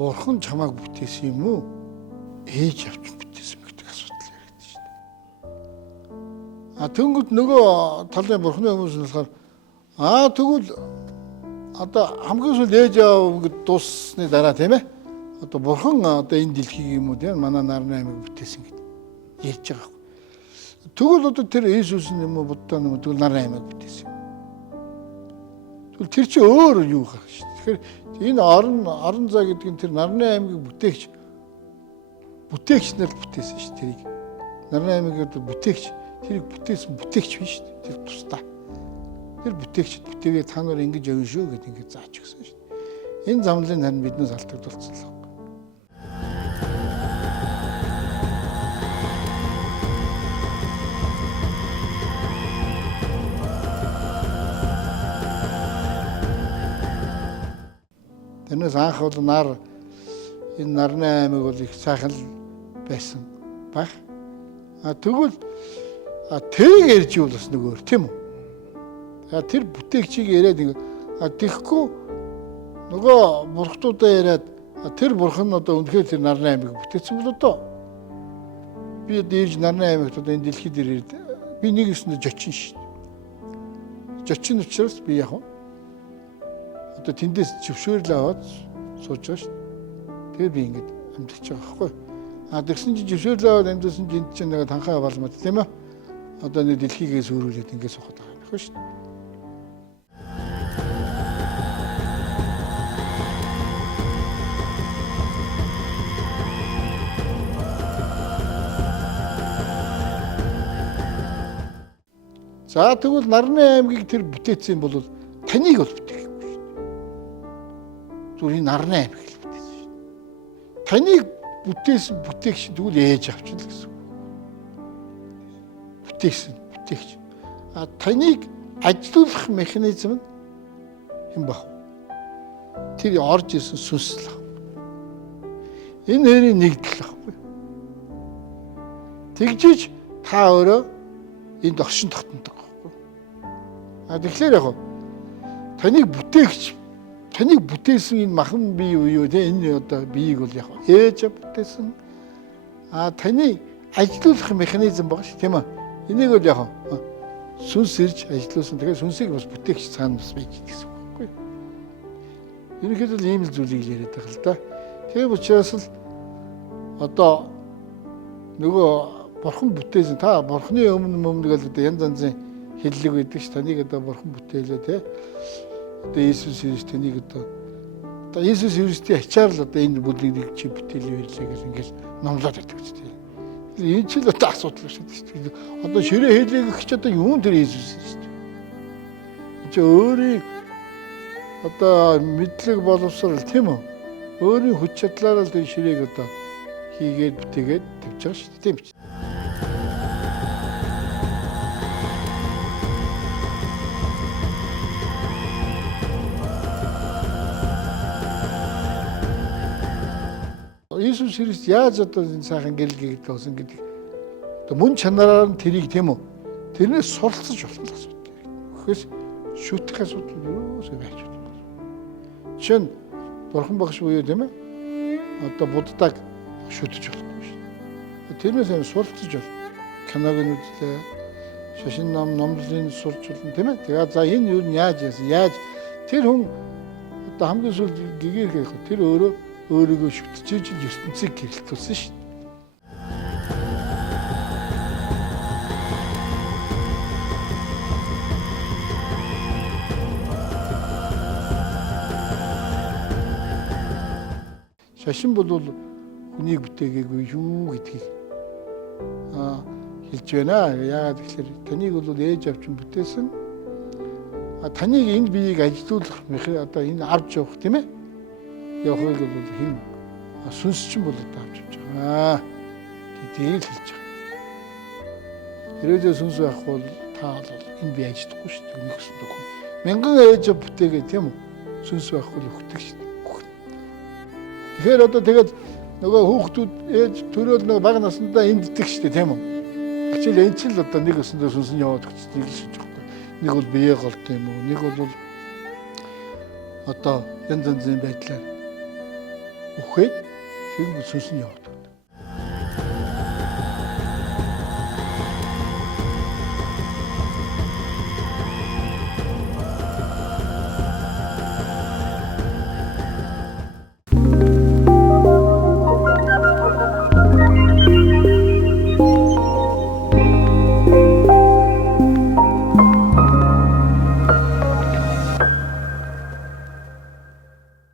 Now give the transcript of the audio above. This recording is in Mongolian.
Бурхан чамайг бүтээсэн юм уу? Ээж авч бүтээсэн гэдэг асуудал яригдсан шүү дээ. Тэнгүүд нөгөө талын Бурханы хүмүүс нь болохоор тэгвэл одоо хамгийн сүүл ээж аав гэд дууссаны дараа тийм ээ. Одоо Бурхан одоо энэ дэлхийг юм уу тийм манай нарны аймаг бүтээсэн гэд ярьж байгаа. Тэгвэл одоо тэр Иесус юм уу Будда юм уу тэгвэл нарны аймаг бүтээсэн. Тэгвэл тэр чинь өөр юу гэх шүү дээ. Тэгэхээр энэ орон зай гэдэг нь тэр нарны аймгийг бүтээгч нар бүтээсэн шүү дээ. Тэрийг нарны аймгийг бүтээгч тэрийг бүтээсэн бүтээгч биш шүү дээ. Тэр тусдаа. Тэр бүтээгчд бүтээгээ та нар ингэж явна шүү гэд ингэж зааж өгсөн шүү дээ. Энэ замлын харин биднээс алдагдуулсан л байна. Тэрнээс анх бол энэ нарны аймаг бол их сайхан байсан баг. Тэгвэл тэрийг ярьж юу бас нөгөө тийм үү? Тэр бүтээгчийг яриад тэгэхгүй нөгөө бурхтуудаа яриад тэр бурхан одоо үнэхээр тэр нарны аймаг бүтээсэн бол одоо би дээж нарны аймагт одоо энэ дэлхий дээр ирээд би нэг өснө жочин шүү дээ. Жочин учраас би яг одоо тэндээс зөвшөөрөл аваад сууж байгаа шүү дээ. Тэгээ би ингэж амьдарч байгаа байхгүй. Тэгсэн чинь зөвшөөрөл аваад амьдсан чинь энд чинь нэг танхаа балмад тийм ээ. Одоо нэг дэлхийгээс өөрүүлээд ингэж сухад байгаа юм байна шүү дээ. За тэгвэл нарны аймгийг тэр бүтээсэн бол таныг бол бүтээхгүй шүү дээ. Зүгээр энэ нарны аймаг л бүтээсэн шүү дээ. Таныг бүтээсэн бүтээгч тэгвэл ээж авч л гэсэн. Бүтээсэн бүтээгч. Таныг ажилуулах механизм нь хэн баг? Тэр орж исэн сүнс л. Энэ хоёрын нэгдэл байхгүй. Тэгжиж та өөрөө энд оршин тогтнодог байхгүй. Тэгэхээр яг таныг бүтээгч, таныг бүтээсэн энэ махан бие юу те энэ одоо биеийг бол яг ээж бүтээсэн. Таны ажилуулах механизм байгаа шүү тийм ээ. Энийг бол яг сүнс ирж ажилуулсан. Тэгэхээр сүнсийг бас бүтээгч цаана бас байж гэсэн үг байхгүй. Ерөнхийдөө ийм л зүйлийг яриад байгаа л да. Тийм учраас л одоо нөгөө Бурхан бүтээсэн та Бурханы өмнө гэл одоо янз янзын хэллэг байдаг ш таныг одоо Бурхан бүтээлээ те. Одоо Иесус Христ таныг одоо Иесус Христийн ачаар л одоо энэ бүлгийг чи бүтээлээ ирлээ гэл ингээл номлоод байдаг ч тийм. Энэ ч л одоо асуудал шүү дээ. Одоо ширээ хэлээ гэх чи одоо юун тэр Иесус шүү дээ. Чи өөрийн одоо мэдлэг боловсрал тийм үү? Өөрийн хүч чадлаараа л тэр ширээг одоо хийгээд бүтээгээд тавьж байгаа шүү дээ тийм ч. Иесус Христ яаж одоо энэ сайхан гэлгийг тоосон гэдэг одоо мөн чанараар нь тэрийг тийм үү тэрнээс суралцж болох асуудал. Гэхдээ шүтэх асуудал юусоо байж болно. Жишээ нь Бурхан багш буюу тийм ээ одоо буддаг шүтэж болохгүй шүү. Тэрнээс юм суралцж бол киног нь үзлээ, шашин номлолын сурч болно тийм ээ. Тэгээ за энэ юу нь яаж тэр хүн одоо хамгийн сүүл гэгэрх тэр өөрийгөө шүтчихэж ертөнцийг гэрэлтүүлсэн шүү дээ. Шашин бол хүнийг бүтээгээгүй юу гэдгийг хэлж байна. Яагаад гэхээр таныг бол ээж авчин бүтээсэн. Таныг энэ биеийг ажилуулах одоо энэ авч явах тийм ээ. Явахыг бол хэн сүнс чинь бол одоо авч явж байгаа. Гэдгийг хэлж байгаа. Хэрвээ сүнс байхгүй бол та бол энэ бие ажиллахгүй шүү дээ. Өнөхсөн дөхөн. Мянган ээж бүтээгээ тийм үү? Сүнс байхгүй л өгдөг шүү дээ. Тэгэхээр одоо тэгээд нөгөө хүүхдүүд ээж төрөөл нөгөө бага насндаа энддэг шүү дээ тийм үү? Хичээл энэ ч л одоо нэг өсөндөө сүнс нь яваад өгч нэг л шиж байгаа. Нэг бол бие голт юм уу? Нэг бол одоо янз янзын байдлаар үхээд тэгэнгүүт сүнс нь явдаг.